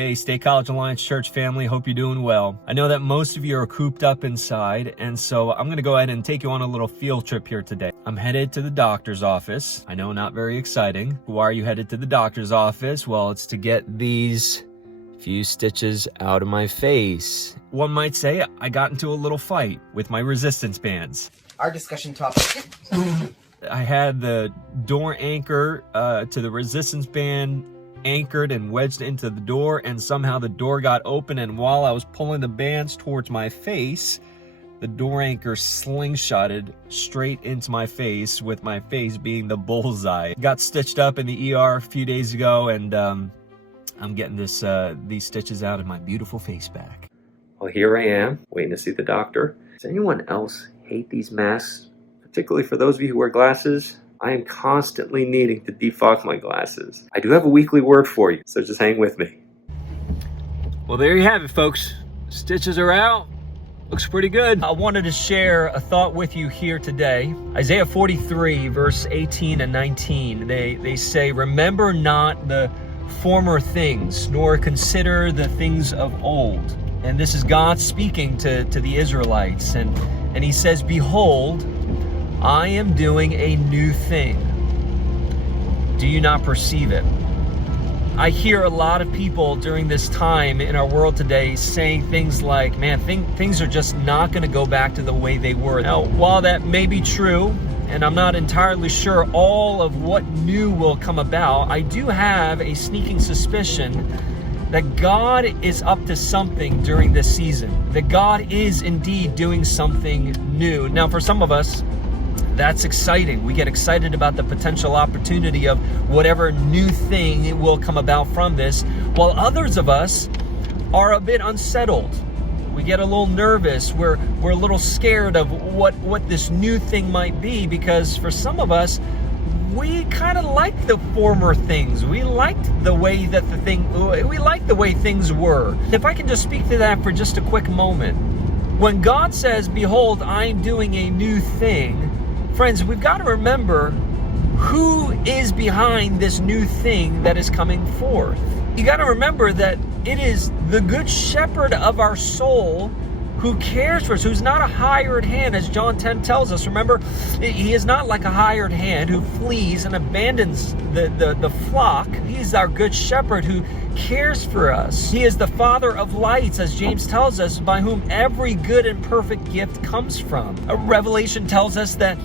Hey, State College Alliance Church family, hope you're doing well. I know that most of you are cooped up inside, and so I'm gonna go ahead and take you on a little field trip here today. I'm headed to the doctor's office. I know, not very exciting. Why are you headed to the doctor's office? Well, it's to get these few stitches out of my face. One might say I got into a little fight with my resistance bands. Our discussion topic. I had the door anchor to the resistance band anchored and wedged into the door, and somehow the door got open, and while I was pulling the bands towards my face, the door anchor slingshotted straight into my face, with my face being the bullseye. Got stitched up in the ER a few days ago, and I'm getting these stitches out of my beautiful face back. Well, here I am, waiting to see the doctor. Does anyone else hate these masks? Particularly for those of you who wear glasses? I am constantly needing to defog my glasses. I do have a weekly word for you, so just hang with me. Well, there you have it, folks. Stitches are out. Looks pretty good. I wanted to share a thought with you here today. Isaiah 43, verse 18 and 19, they say, "Remember not the former things, nor consider the things of old." And this is God speaking to the Israelites. And he says, "Behold, I am doing a new thing. Do you not perceive it?" I hear a lot of people during this time in our world today saying things like, man, things are just not going to go back to the way they were. Now, while that may be true, and I'm not entirely sure all of what new will come about, I do have a sneaking suspicion that God is up to something during this season. That God is indeed doing something new. Now, for some of us, that's exciting. We get excited about the potential opportunity of whatever new thing will come about from this, while others of us are a bit unsettled. We get a little nervous. We're a little scared of what this new thing might be, because for some of us, we kind of like the former things. We liked the way we liked the way things were. If I can just speak to that for just a quick moment. When God says, "Behold, I'm doing a new thing," friends, we've got to remember who is behind this new thing that is coming forth. You got to remember that it is the good shepherd of our soul who cares for us, who's not a hired hand, as John 10 tells us. Remember, he is not like a hired hand who flees and abandons the flock. He's our good shepherd who cares for us. He is the Father of lights, as James tells us, by whom every good and perfect gift comes from. Revelation tells us that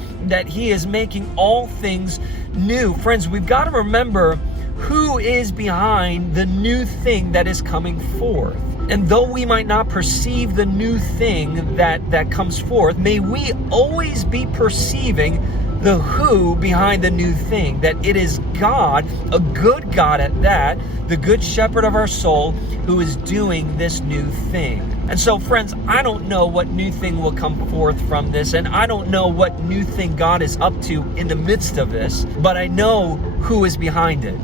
he is making all things new. Friends, we've got to remember who is behind the new thing that is coming forth. And though we might not perceive the new thing that comes forth, may we always be perceiving the who behind the new thing, that it is God, a good God at that, the good shepherd of our soul, who is doing this new thing. And so, friends, I don't know what new thing will come forth from this, and I don't know what new thing God is up to in the midst of this, but I know who is behind it.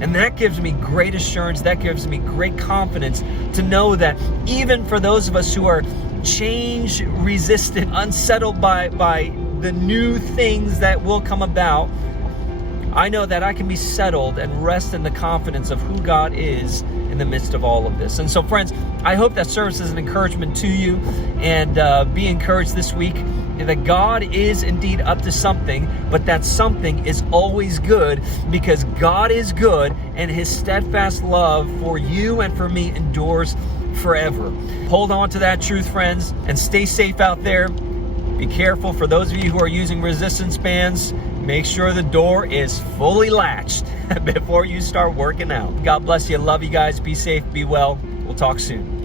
And that gives me great assurance, that gives me great confidence to know that even for those of us who are change resistant, unsettled by the new things that will come about, I know that I can be settled and rest in the confidence of who God is in the midst of all of this. And so, friends, I hope that serves as an encouragement to you, and be encouraged this week that God is indeed up to something, but that something is always good, because God is good and his steadfast love for you and for me endures forever. Hold on to that truth, friends, and stay safe out there. Be careful. For those of you who are using resistance bands, make sure the door is fully latched before you start working out. God bless you. Love you guys. Be safe. Be well. We'll talk soon.